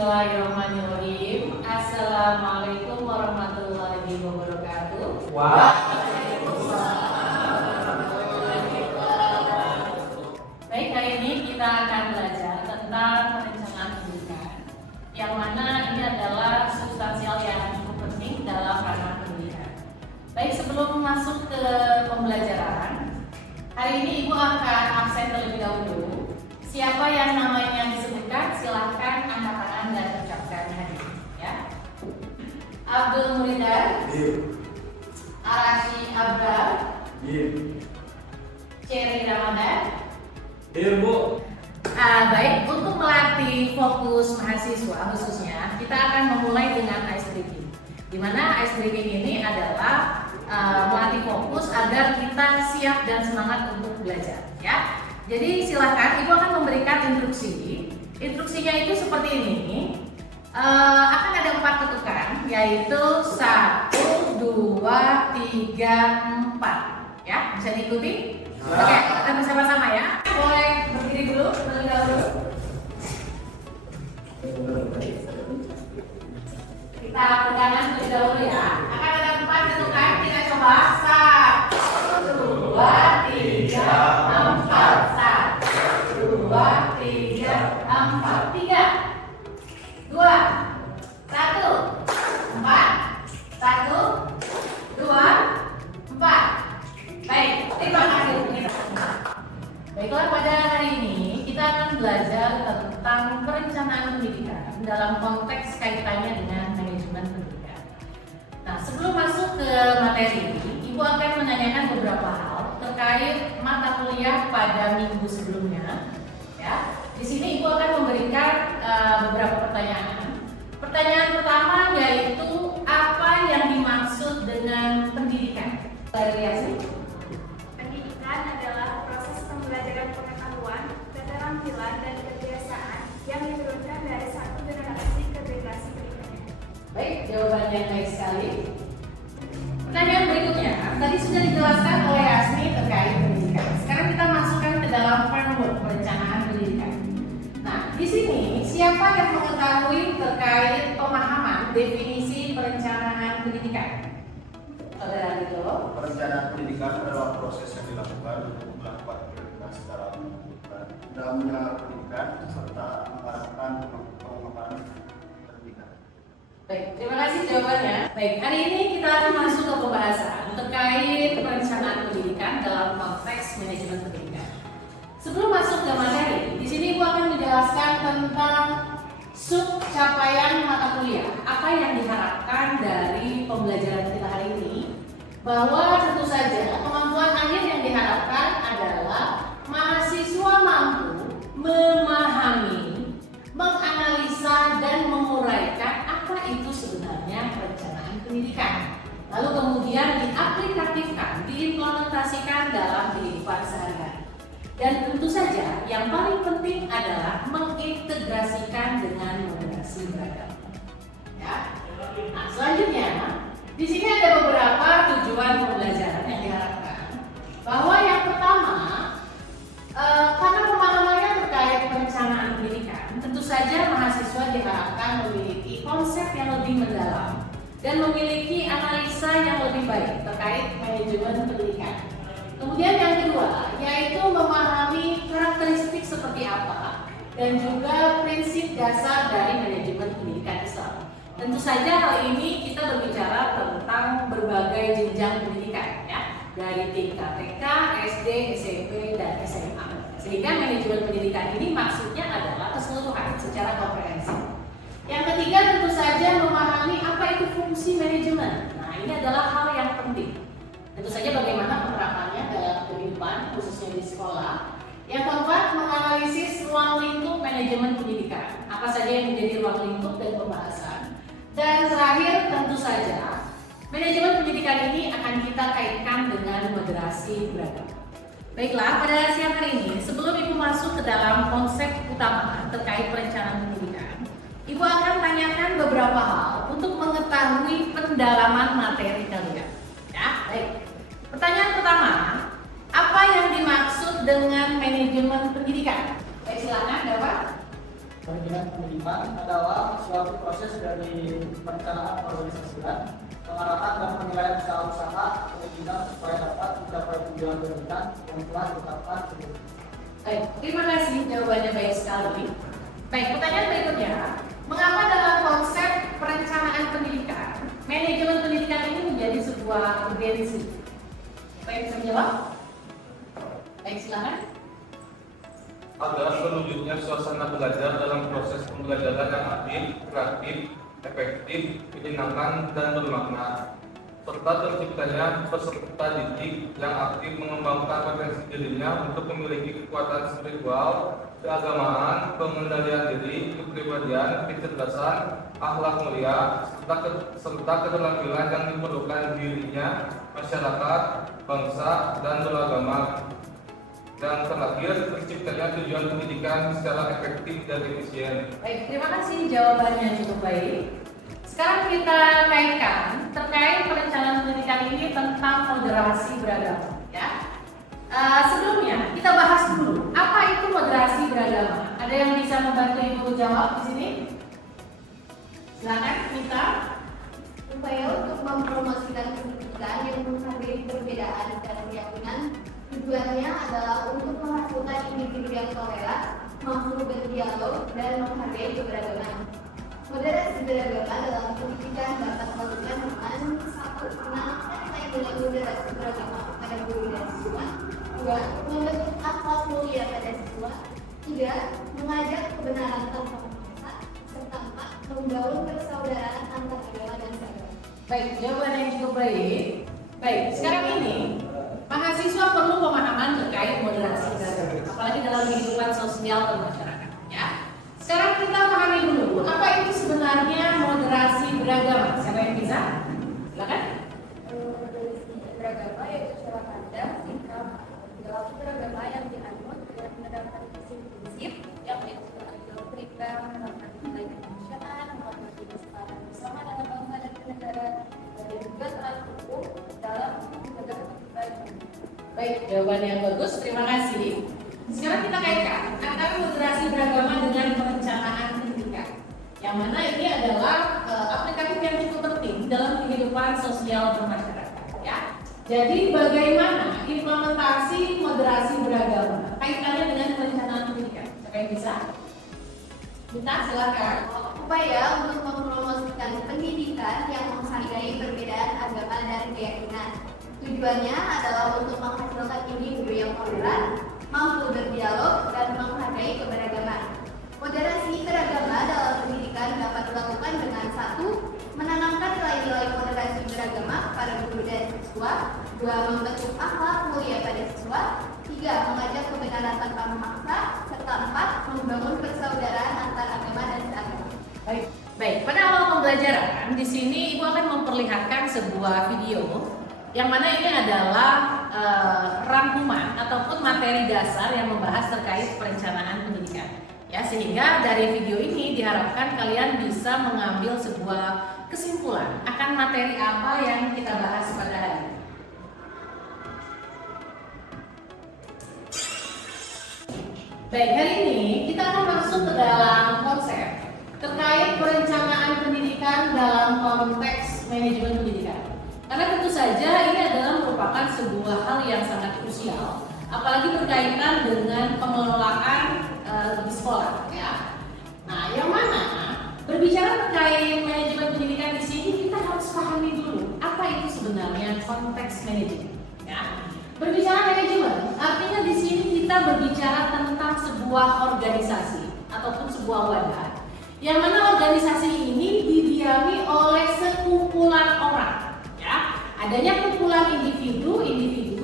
Bismillahirrahmanirrahim. Assalamualaikum warahmatullahi wabarakatuh. Baik, hari ini kita akan belajar tentang perencanaan pendidikan, yang mana ini adalah substansial yang cukup penting dalam ranah pendidikan. Baik, sebelum masuk ke pembelajaran, hari ini Ibu akan absen terlebih dahulu. Siapa yang namanya disebutkan, silahkan angkat tangan dan ucapkan hadir. Ya. Abdul Muridar, Arashi Abrar, Cherry Ramadan. Bu. Baik, untuk melatih fokus mahasiswa khususnya, kita akan memulai dengan ice breaking. Di mana ice breaking ini adalah melatih fokus agar kita siap dan semangat untuk belajar. Ya. Jadi silakan, Ibu akan memberikan instruksi. Instruksinya itu seperti ini. Akan ada 4 ketukan, yaitu 1, 2, 3, 4. Ya, bisa diikuti? Oke, kita bersama-sama ya. Boleh berdiri dulu, terlebih dahulu. Kita pegangan terlebih dahulu ya. Akan ada 4 ketukan, kita coba. 1, 2, 3, 4. 1, 2, 3, 4. 3, 2, 1, 4. 1, 2, 4. Baik, terima kasih. Baiklah, pada hari ini kita akan belajar tentang perencanaan pendidikan dalam konteks kaitannya dengan manajemen pendidikan. Nah, sebelum masuk ke materi, Ibu akan menanyakan beberapa hal terkait mata kuliah pada minggu sebelumnya. Ya, di sini Ibu akan memberikan beberapa pertanyaan. Pertanyaan pertama yaitu apa yang dimaksud dengan pendidikan? Dari Yasmin. Pendidikan adalah proses pembelajaran pengetahuan, keterampilan, dan kebiasaan yang diturunkan dari satu generasi ke generasi berikutnya. Baik, jawaban yang baik sekali. Pertanyaan berikutnya, tadi sudah dijelaskan oleh Yasmi terkait pendidikan. Sekarang kita masukkan ke dalam framework perencanaan pendidikan. Nah, di sini siapa yang mengetahui terkait pemahaman definisi perencanaan pendidikan? Saudara Dito. Perencanaan pendidikan adalah proses yang dilakukan untuk melakukan pendidikan secara menentukan dalamnya pendidikan serta mengarahkan pengembangan pendidikan. Baik, terima kasih jawabannya. Baik, hari ini kita akan masuk ke pembahasan terkait perencanaan pendidikan dalam konteks manajemen pendidikan. Sebelum masuk ke materi, di sini Ibu akan menjelaskan tentang sub capaian mata kuliah. Apa yang diharapkan dari pembelajaran kita hari ini? Bahwa tentu saja kemampuan akhir yang diharapkan adalah mahasiswa mampu memahami, menganalisa, dan menguraikan apa itu sebenarnya perencanaan pendidikan. Lalu kemudian diaplikatifkan, diimplementasikan dalam kehidupan sehari-hari. Dan tentu saja yang paling penting adalah mengintegrasikan dengan moderasi beragam. Ya. Nah, selanjutnya, di sini ada beberapa tujuan pembelajaran yang diharapkan. Bahwa yang pertama, karena pemahamannya terkait perencanaan pendidikan, tentu saja mahasiswa diharapkan memiliki konsep yang lebih mendalam dan memiliki analisa yang lebih baik terkait manajemen pendidikan. Kemudian yang kedua, yaitu memahami karakteristik seperti apa dan juga prinsip dasar dari manajemen pendidikan Islam. Tentu saja hal ini kita berbicara tentang berbagai jenjang pendidikan, ya, dari tingkat TK, SD, SMP, dan SMA. Sehingga manajemen pendidikan ini maksudnya adalah keseluruhan secara komprehensif. Yang ketiga tentu saja memahami apa itu fungsi manajemen. Nah, ini adalah hal yang penting. Tentu saja bagaimana penerapannya dalam kehidupan, khususnya di sekolah. Yang keempat, menganalisis ruang lingkup manajemen pendidikan. Apa saja yang menjadi ruang lingkup dan pembahasan. Dan terakhir tentu saja manajemen pendidikan ini akan kita kaitkan dengan moderasi beragam. Baiklah, pada siang hari ini sebelum Ibu masuk ke dalam konsep utama terkait perencanaan pendidikan, Ibu akan tanyakan beberapa hal untuk mengetahui pendalaman materi kalian. Ya, baik. Pertanyaan pertama, apa yang dimaksud dengan manajemen pendidikan? Baik, silakan, Bapak. manajemen pendidikan adalah suatu proses dari perencanaan organisasian, pengarahan dan penilaian usaha-usaha pendidikan supaya dapat mencapai tujuan pendidikan yang telah ditetapkan sebelumnya. Baik, terima kasih jawabannya baik sekali. Baik, pertanyaan berikutnya, mengapa dalam konsep perencanaan pendidikan, manajemen pendidikan ini menjadi sebuah urgensi? Apa yang bisa menjawab? Baik, silakan. Agar terwujudnya suasana belajar dalam proses pembelajaran yang adil, kreatif, efektif, menyenangkan, dan bermakna, serta terciptanya peserta didik yang aktif mengembangkan potensi dirinya untuk memiliki kekuatan spiritual, keagamaan, pengendalian diri, kepribadian, kecerdasan, akhlak mulia, serta keterampilan yang diperlukan dirinya, masyarakat, bangsa, dan beragama. Dan terakhir, terciptanya tujuan pendidikan secara efektif dan efisien. Baik, terima kasih jawabannya cukup baik. Sekarang kita kaitkan terkait perencanaan pendidikan ini tentang moderasi beragama. Ya. Sebelumnya kita bahas dulu apa itu moderasi beragama. Ada yang bisa membantu Ibu jawab di sini? Silakan, Mita. Upaya untuk mempromosikan pendidikan yang menghargai perbedaan dan keyakinan, tujuannya adalah untuk menghasilkan individu yang toleran, mampu berdialog, dan menghargai keberagaman. Moderasi beragama dalam pendidikan dapat dilakukan dengan satu, menanamkan nilai-nilai moderasi beragama pada guru dan siswa. Dua, membentuk akhlak mulia pada siswa. Tiga, mengajak kebenaran tanpa memaksa. Serta empat, membangun persaudaraan antar agama dan agama. Baik, jawaban yang cukup baik. Baik, sekarang ini mahasiswa perlu pemahaman terkait moderasi beragama, apalagi dalam kehidupan sosial dan masyarakat. Ya. Sekarang kita pahami dulu apa itu sebenarnya moderasi beragama. Siapa yang bisa? Silakan. Moderasi beragama yaitu cara pandang, sikap, perilaku beragama yang dianut dengan menerapkan prinsip-prinsip yang yaitu adil beriman, menerapkan nilai kemanusiaan, menghormati kesetaraan bersama dalam bangsa dan negara, dan juga taat hukum dalam menjaga ketertiban. Baik, jawaban yang bagus. Terima kasih. Sekarang kita kaitkan antara moderasi beragama dengan perencanaan pendidikan, yang mana ini adalah aplikatif yang cukup penting dalam kehidupan sosial bermasyarakat. Ya. Jadi bagaimana implementasi moderasi beragama kaitannya dengan perencanaan pendidikan? Siapa yang bisa? Kita silakan. Upaya untuk mempromosikan pendidikan yang menghargai perbedaan agama dan keyakinan. Tujuannya adalah untuk menghasilkan individu yang toleran, mampu berdialog, dan menghargai keberagaman. Moderasi beragama dalam pendidikan dapat dilakukan dengan satu, menanamkan nilai-nilai moderasi beragama pada guru dan siswa. Dua, membentuk akhlak mulia pada siswa. Tiga, mengajak kebenaran tanpa memaksa. Serta empat, membangun persaudaraan antar agama dan seagama. Baik. Pada awal pembelajaran di sini Ibu akan memperlihatkan sebuah video yang mana ini adalah rangkuman ataupun materi dasar yang membahas terkait perencanaan pendidikan. Ya, sehingga dari video ini diharapkan kalian bisa mengambil sebuah kesimpulan akan materi apa yang kita bahas pada hari ini. Baik, hari ini kita akan masuk ke dalam konsep terkait perencanaan pendidikan dalam konteks manajemen pendidikan. Karena tentu saja ini adalah merupakan sebuah hal yang sangat krusial, apalagi berkaitan dengan pengelolaan di sekolah. Ya. Nah, yang mana berbicara terkait manajemen pendidikan di sini kita harus pahami dulu apa itu sebenarnya konteks manajemen. Ya. Berbicara manajemen, artinya di sini kita berbicara tentang sebuah organisasi ataupun sebuah wadah, yang mana organisasi ini didiami oleh sekumpulan orang. Adanya kumpulan individu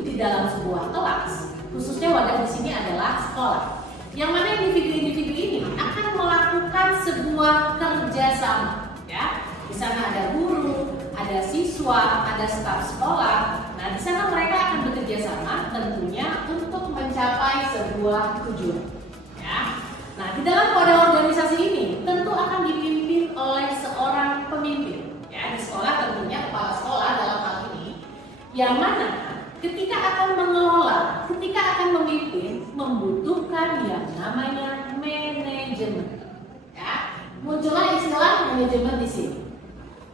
di dalam sebuah kelas, khususnya wadah di sini adalah sekolah. Yang mana individu-individu ini akan melakukan sebuah kerjasama. Ya, di sana ada guru, ada siswa, ada staf sekolah. Nah, di sana mereka akan bekerja sama tentunya untuk mencapai sebuah tujuan. Ya. Nah, di dalam wadah organisasi ini tentu akan dipimpin oleh seorang pemimpin. Ya, di sekolah tentunya kepala sekolah dalam hal ini, yang mana ketika akan mengelola, ketika akan memimpin, membutuhkan yang namanya manajemen. manajemen di sini.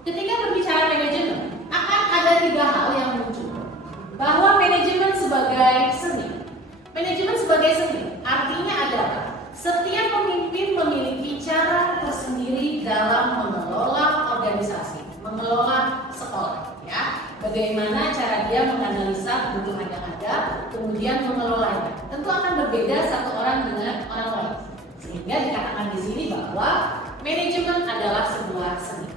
Ketika berbicara manajemen, akan ada 3 hal yang muncul. Bahwa manajemen sebagai seni. Manajemen sebagai seni artinya adalah setiap pemimpin memiliki cara tersendiri dalam mengelola organisasi, mengelola sekolah, ya. Bagaimana cara dia menganalisa kebutuhan yang ada, kemudian mengelolanya. Tentu akan berbeda satu orang dengan orang lain. Sehingga dikatakan di sini bahwa manajemen adalah sebuah seni.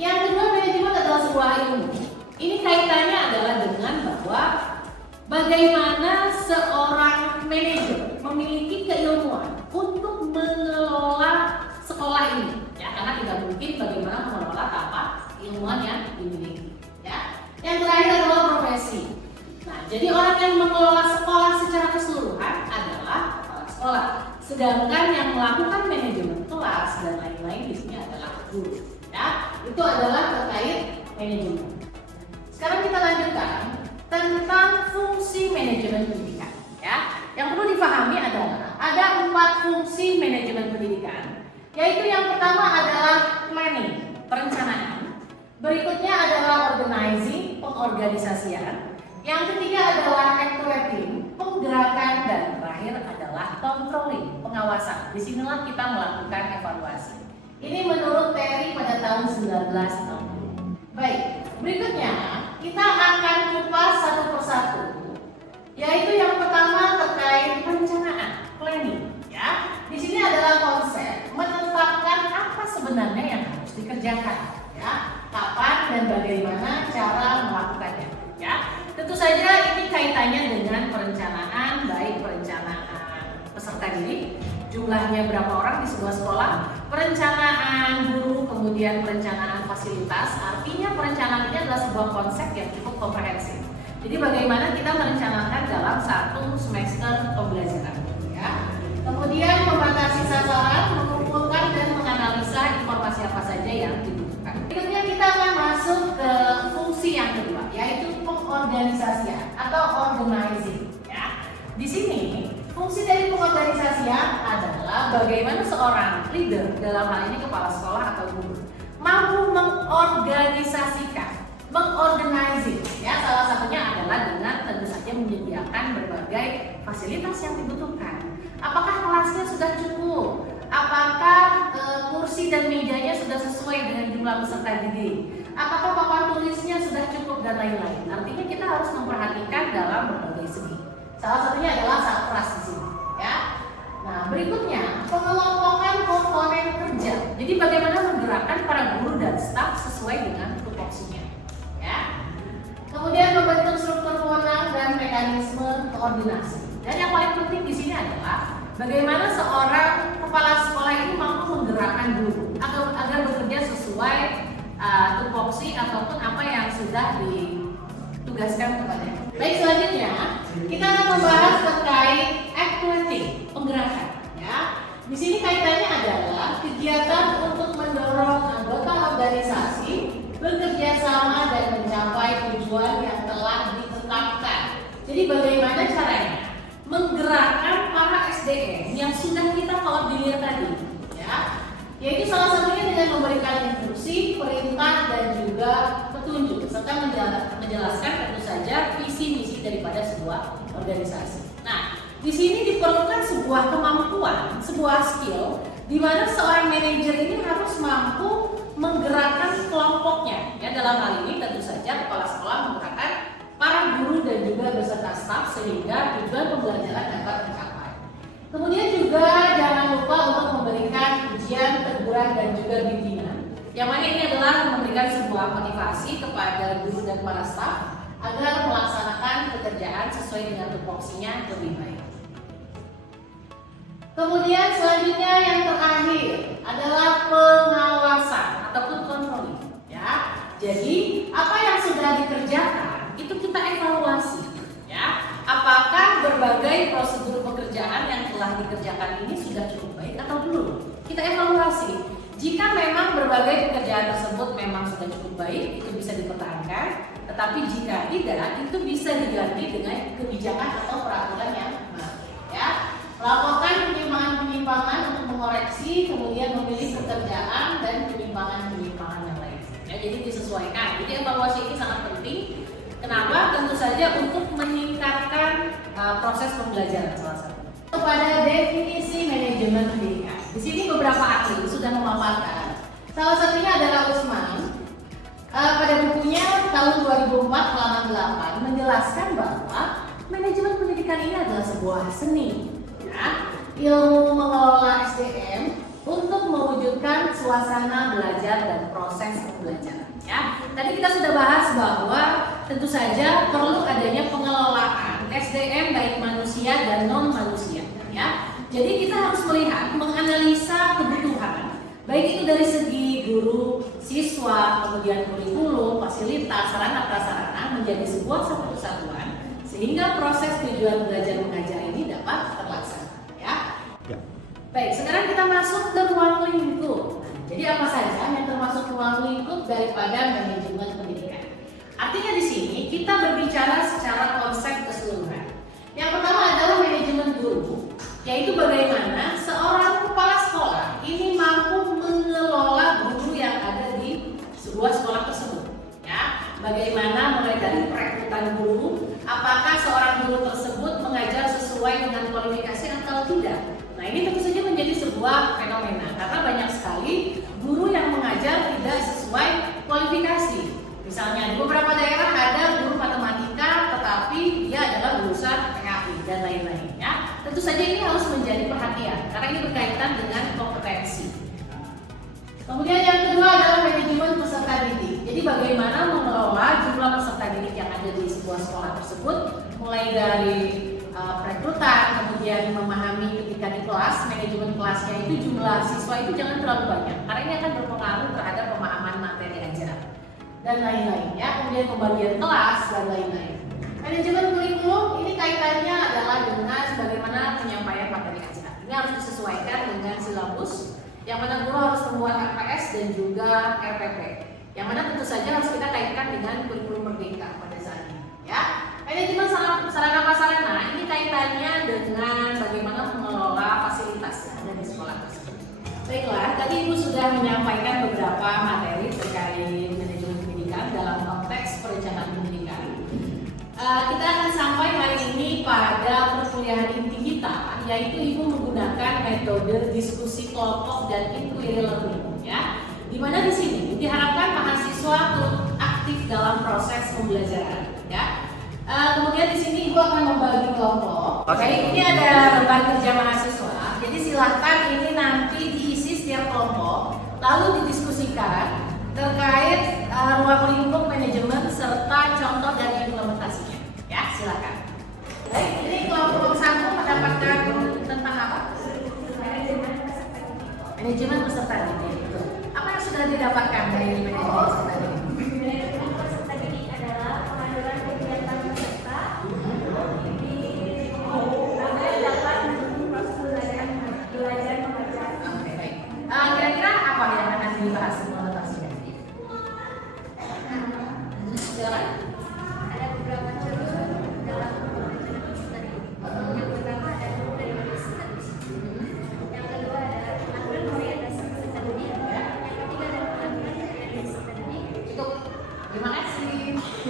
Yang kedua, manajemen adalah sebuah ilmu. Ini kaitannya adalah dengan bahwa bagaimana seorang manajer memiliki keilmuan untuk mengelola sekolah ini, ya, karena tidak mungkin bagaimana mengelola tanpa ilmuwan yang dimiliki, ya. Yang terakhir adalah profesi. Nah, jadi orang yang mengelola sekolah secara keseluruhan adalah kepala sekolah, sedangkan yang melakukan manajemen kelas dan lain-lain di sini adalah guru, ya. Itu adalah terkait manajemen. Sekarang kita lanjutkan tentang fungsi manajemen pendidikan, ya. Yang perlu dipahami adalah ada 4 fungsi manajemen pendidikan, yaitu yang pertama adalah planning, perencanaan. Berikutnya adalah organizing, pengorganisasian. Yang ketiga adalah actuating, penggerakan, dan terakhir adalah controlling, pengawasan. Disinilah kita melakukan evaluasi. Ini menurut Terry pada tahun 1960. Baik, berikutnya kita akan kupas satu persatu, yaitu yang pertama terkait perencanaan, planning, ya. Di sini adalah konsep menetapkan apa sebenarnya yang harus dikerjakan, ya, kapan dan bagaimana cara melakukannya, ya. Tentu saja ini kaitannya dengan perencanaan, baik perencanaan peserta didik, jumlahnya berapa orang di sebuah sekolah, perencanaan guru, kemudian perencanaan fasilitas. Artinya perencanaan ini adalah sebuah konsep yang cukup komprehensif. Jadi bagaimana kita merencanakan dalam 1 semester pembelajaran, ya. Kemudian membatasi sasaran, mengumpulkan dan menganalisa informasi apa saja yang dibutuhkan. Berikutnya kita akan masuk ke fungsi yang kedua, yaitu pengorganisasian atau organizing, ya. Di sini fungsi dari pengorganisasian adalah bagaimana seorang leader, dalam hal ini kepala sekolah atau guru, mampu mengorganisasikan, mengorganisir, ya. Salah satunya adalah dengan tentu saja menyediakan berbagai fasilitas yang dibutuhkan. Apakah kelasnya sudah cukup? Apakah kursi dan mejanya sudah sesuai dengan jumlah peserta didik? Apakah papan tulisnya sudah cukup dan lain-lain? Artinya kita harus memperhatikan dalam berbagai segi. Salah satunya adalah satpras di sini, ya. Nah, berikutnya pengelompokan komponen kerja. Jadi bagaimana menggerakkan para guru dan staf sesuai dengan tupoksinya, ya. Kemudian membentuk struktur wewenang dan mekanisme koordinasi. Dan yang paling penting di sini adalah bagaimana seorang kepala sekolah ini mampu menggerakkan guru agar bekerja sesuai tupoksi ataupun apa yang sudah ditugaskan kepadanya. Baik, selanjutnya kita akan membahas terkait actuating, penggerakan, ya. Di sini kaitannya adalah kegiatan untuk mendorong anggota organisasi bekerja sama dan mencapai tujuan yang telah ditetapkan. Jadi bagaimana caranya menggerakkan para SDM yang sudah kita koordinir tadi, ya. Yaitu salah satunya dengan memberikan instruksi, perintah, dan juga petunjuk serta menjelaskan tentu saja visi misi daripada sebuah organisasi. Nah, di sini diperlukan sebuah kemampuan, sebuah skill di mana seorang manajer ini harus mampu menggerakkan kelompoknya. Ya, dalam hal ini tentu saja kepala sekolah menggerakkan para guru dan juga beserta staf sehingga tujuan pembelajaran dapat tercapai. Kemudian juga jangan lupa untuk memberikan ujian, teguran, dan juga bimbingan. Yang mana ini adalah memberikan sebuah motivasi kepada guru dan para staf agar melaksanakan pekerjaan sesuai dengan tupoksinya lebih baik. Kemudian selanjutnya yang terakhir adalah pengawasan ataupun controlling, ya. Jadi apa yang sudah dikerjakan itu kita evaluasi, ya. Apakah berbagai prosedur pekerjaan yang telah dikerjakan ini sudah cukup baik atau belum? Kita evaluasi. Jika memang berbagai pekerjaan tersebut memang sudah cukup baik, itu bisa dipertahankan. Tetapi jika tidak, itu bisa diganti dengan kebijakan atau peraturan yang baru, ya. Laporkan penyimpangan-penyimpangan untuk mengoreksi, kemudian memilih pekerjaan dan penyimpangan jadi disesuaikan. Jadi evaluasi ini sangat penting. Kenapa? Tentu saja untuk meningkatkan proses pembelajaran salah satu. Kepada definisi manajemen pendidikan, di sini beberapa ahli sudah memaparkan. Salah satunya adalah Usman. Pada bukunya tahun 2004 halaman 8 menjelaskan bahwa manajemen pendidikan ini adalah sebuah seni, ya, ilmu mengelola SDM untuk mewujudkan suasana belajar dan proses pembelajaran. Ya, tadi kita sudah bahas bahwa tentu saja perlu adanya pengelolaan SDM baik manusia dan non manusia. Ya, jadi kita harus melihat, menganalisa kebutuhan, baik itu dari segi guru, siswa, kemudian kurikulum, fasilitas, sarana prasarana menjadi sebuah satu kesatuan sehingga proses tujuan belajar mengajar ini dapat terlaksana. Ya. Baik, sekarang kita masuk ke ruang lingkup. Jadi apa saja yang termasuk ruang lingkup daripada manajemen pendidikan? Artinya di sini kita berbicara secara konsep keseluruhan. Yang pertama adalah manajemen guru, yaitu bagaimana seorang kepala sekolah ini mampu mengelola guru yang ada di sebuah sekolah tersebut. Ya, bagaimana mulai dari perekrutan guru, apakah seorang guru tersebut mengajar sesuai dengan kualifikasi atau tidak. Nah, ini tentu saja menjadi sebuah fenomena karena banyak sekali guru yang mengajar tidak sesuai kualifikasi. Misalnya di beberapa daerah ada guru matematika tetapi dia adalah lulusan PKI dan lain-lain, ya. Tentu saja ini harus menjadi perhatian karena ini berkaitan dengan kompetensi. Kemudian yang kedua adalah manajemen peserta didik. Jadi bagaimana mengelola jumlah peserta didik yang ada di sebuah sekolah tersebut, mulai dari perekrutan, kemudian memahami ketika di kelas, manajemen kelasnya itu jumlah siswa itu jangan terlalu banyak karena ini akan berpengaruh terhadap pemahaman materi ajaran dan lain-lain, ya. Kemudian pembagian kelas dan lain-lain. Manajemen kurikulum ini kaitannya adalah dengan bagaimana penyampaian materi ajaran. Ini harus disesuaikan dengan silabus, yang mana guru harus membuat RPS dan juga RPP, yang mana tentu saja harus kita kaitkan dengan kurikulum merdeka pada saat ini, ya. Manajemen sarana prasarana ini kaitannya dengan bagaimana mengelola fasilitas yang ada di sekolah tersebut. Baiklah, tadi Ibu sudah menyampaikan beberapa materi terkait manajemen pendidikan dalam konteks perencanaan pendidikan. Kita akan sampai hari ini pada perkuliahan inti kita, yaitu Ibu menggunakan metode diskusi kelompok dan inquiry learning, ya. Di mana di sini diharapkan mahasiswa turut aktif dalam proses pembelajaran, ya. Kemudian di sini Ibu akan membagi kelompok. Baik, ini ada lembar kerja mahasiswa. Jadi silahkan ini nanti diisi setiap kelompok, lalu didiskusikan terkait ruang lingkup manajemen serta contoh dan implementasinya. Ya, silakan. Baik, ini kelompok 1 mendapatkan tentang apa? Manajemen peserta didik. Apa yang sudah didapatkan dari manajemen peserta didik? Manajemen peserta didik adalah pengajuan kegiatan peserta agar dapat mendukung proses belajar mengajar. Oke, baik. Kira-kira apa yang akan dibahas implementasinya? Silakan. Ada beberapa contoh dalam manajemen peserta didik. Yang pertama ada guru dari peserta didik. Yang kedua ada aturan orientasi peserta didik. Yang ketiga ada aturan orientasi peserta didik. Cukup. Terima kasih.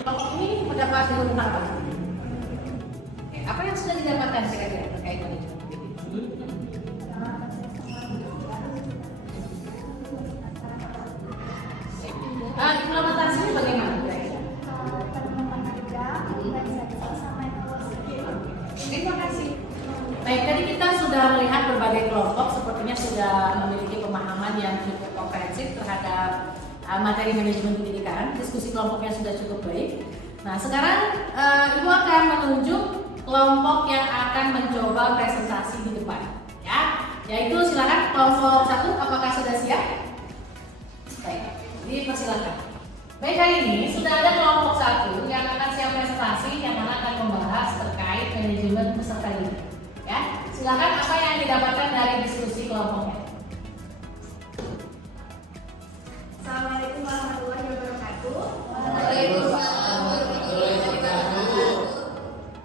Kelompok ini mendapat tentang apa? Oke, apa yang sudah didapatkan kira-kira terkait manajemen pendidik? Implementasinya bagaimana? Terima kasih. Baik, tadi kita sudah melihat berbagai kelompok, sepertinya sudah memiliki pemahaman yang cukup komprehensif terhadap materi manajemen pendidikan. Diskusi kelompoknya sudah cukup baik. Nah, sekarang Ibu akan menunjuk kelompok yang akan mencoba presentasi di depan, ya. Yaitu silakan kelompok 1, apakah sudah siap? Baik, dipersilakan. Baik, hari ini sudah ada kelompok 1 yang akan siap presentasi yang mana akan membahas terkait manajemen peserta didik. Ya, silakan apa yang didapatkan dari diskusi kelompoknya. Assalamualaikum warahmatullahi wabarakatuh. Waalaikumsalam warahmatullahi wabarakatuh.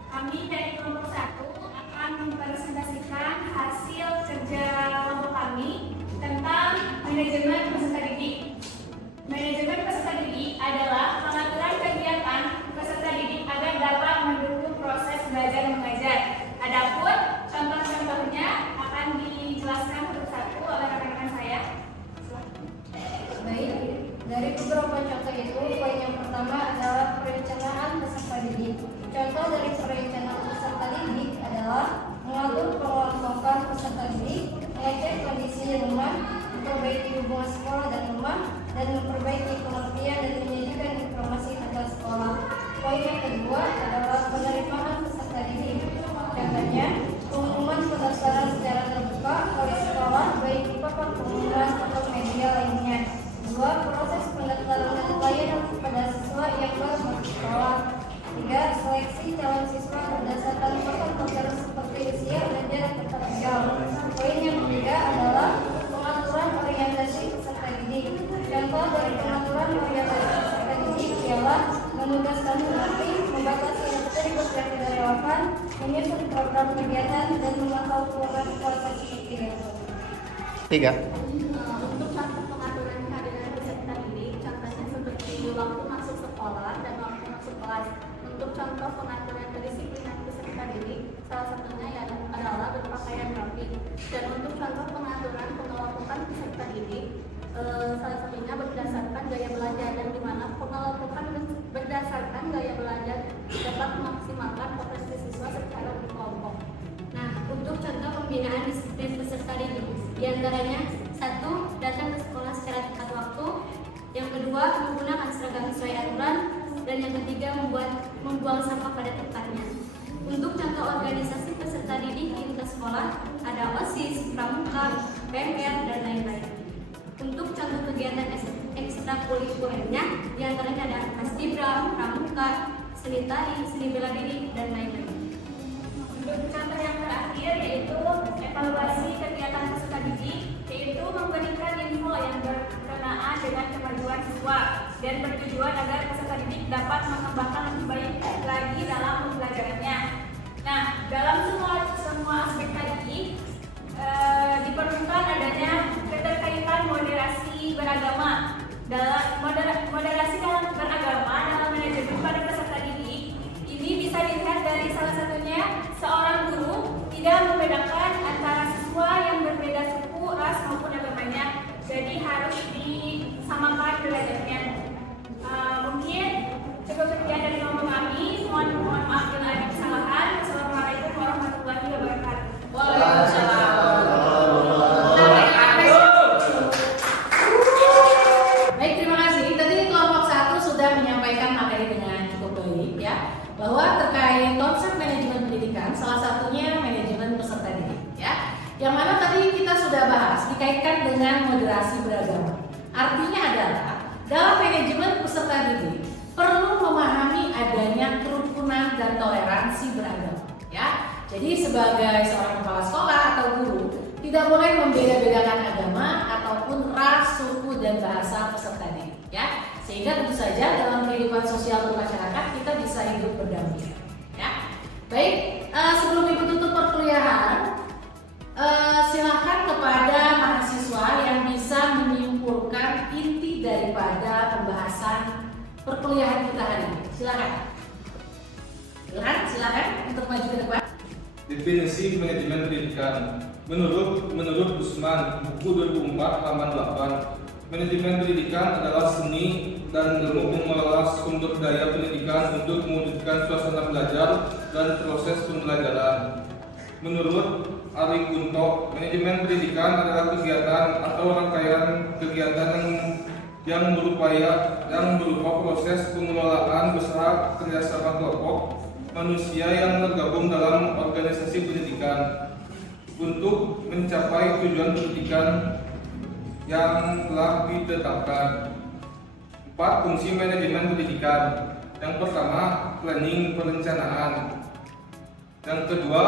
Kami dari kelompok 1 akan mempresentasikan hasil kerja kelompok kami tentang manajemen peserta didik. Manajemen peserta didik program kegiatan dan melakukan kualitas kegiatan. 3. Untuk contoh pengaturan kehadiran peserta didik, contohnya seperti waktu masuk sekolah dan waktu masuk kelas. Untuk contoh pengaturan kedisiplinan peserta didik, salah satunya adalah berpakaian rapi. Dan untuk contoh pengaturan pengelompokan peserta didik, salah satunya berdasarkan gaya belajar, dan di mana pengelompokan berdasarkan gaya belajar dapat memaksimalkan potensi siswa secara berkelompok. Nah, untuk contoh pembinaan disiplin peserta didik, diantaranya 1. Datang ke sekolah secara tepat waktu. Yang kedua, menggunakan seragam sesuai aturan. Dan yang ketiga, membuang sampah pada tempatnya. Untuk contoh organisasi peserta didik di lintas sekolah, ada OSIS, Pramuka, PMR, dan lain-lain. Untuk contoh kegiatan ekstrakurikulernya, diantaranya ada Paskibra, Pramuka, seni tari, seni bela diri, dan lain-lain. Untuk contoh yang terakhir yaitu evaluasi kegiatan peserta didik, yaitu memberikan info yang berkenaan dengan kemajuan siswa dan bertujuan agar peserta didik dapat mengembangkan lebih baik lagi dalam pembelajarannya. Nah, dalam semua aspek tadi diperlukan adanya keterkaitan moderasi beragama. Moderasi dalam beragama dalam manajemen pada peserta didik ini bisa dilihat dari salah satunya seorang guru tidak membedakan antara siswa yang berbeda suku, ras maupun agamanya, jadi harus disamakan derajatnya. Mungkin cukup sekian dari ngomong kami. Mohon maaf bila ada kesalahan. Wassalamualaikum warahmatullahi wabarakatuh. Waalaikumsalam. Baik, terima kasih. Tadi kelompok 1 sudah menyampaikan materi dengan cukup baik ya, bahwa terkait konsep manajemen pendidikan, salah satunya manajemen peserta didik ya. Yang mana tadi kita sudah bahas dikaitkan dengan moderasi beragama. Artinya adalah dalam manajemen peserta didik perlu memahami adanya kerukunan dan toleransi beragama ya. Jadi sebagai seorang kepala sekolah atau guru tidak boleh membeda-bedakan agama ataupun ras, suku, dan bahasa peserta didik ya. Sehingga tentu saja dalam kehidupan sosial bermasyarakat kita bisa hidup berdampingan ya. Baik, sebelum Ibu tutup perkuliahan, silakan kepada mahasiswa yang bisa menyimpulkan inti daripada pembahasan perkuliahan kita hari ini. Silakan. Silakan untuk maju ke depan. Definisi manajemen pendidikan. Menurut Usman, buku 2004 halaman 8, manajemen pendidikan adalah seni dan ilmu mengelola sumber daya pendidikan untuk mewujudkan suasana belajar dan proses pembelajaran. Menurut Ari Kunto, manajemen pendidikan adalah kegiatan atau rangkaian kegiatan yang berupa proses pengelolaan beserta kerjasama kelompok manusia yang tergabung dalam organisasi pendidikan untuk mencapai tujuan pendidikan yang telah ditetapkan. 4. Fungsi manajemen pendidikan. Yang pertama, planning, perencanaan. Yang kedua,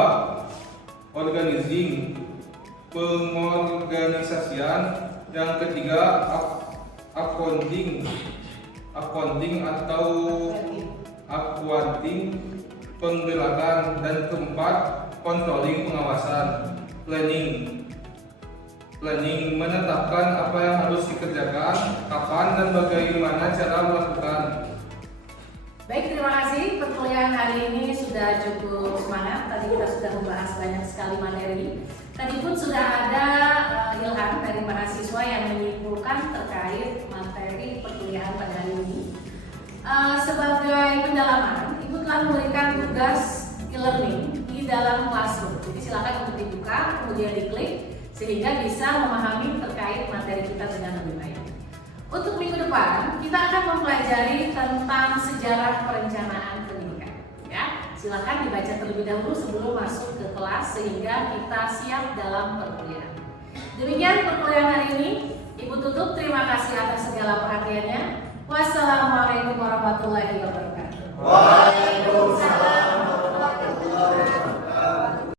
organizing, pengorganisasian. Yang ketiga, accounting atau penggelakan. Dan keempat, controlling, pengawasan. Planning menetapkan apa yang harus dikerjakan, kapan dan bagaimana cara melakukan. Baik, terima kasih. Perkuliahan hari ini sudah cukup semangat. Tadi kita sudah membahas banyak sekali materi. Tadi pun sudah ada Ilham dari mahasiswa yang menyimpulkan terkait materi perkuliahan pada hari ini. Sebagai pendalaman, Ibu telah memberikan tugas e-learning di dalam Classroom. Jadi silakan untuk dibuka, kemudian diklik sehingga bisa memahami terkait materi kita dengan lebih baik. Untuk minggu depan, kita akan mempelajari tentang sejarah perencanaan pendidikan. Ya, silakan dibaca terlebih dahulu sebelum masuk ke kelas sehingga kita siap dalam perkuliahan. Demikian perkuliahan hari ini. Ibu tutup. Terima kasih atas segala perhatiannya. Wassalamualaikum warahmatullahi wabarakatuh.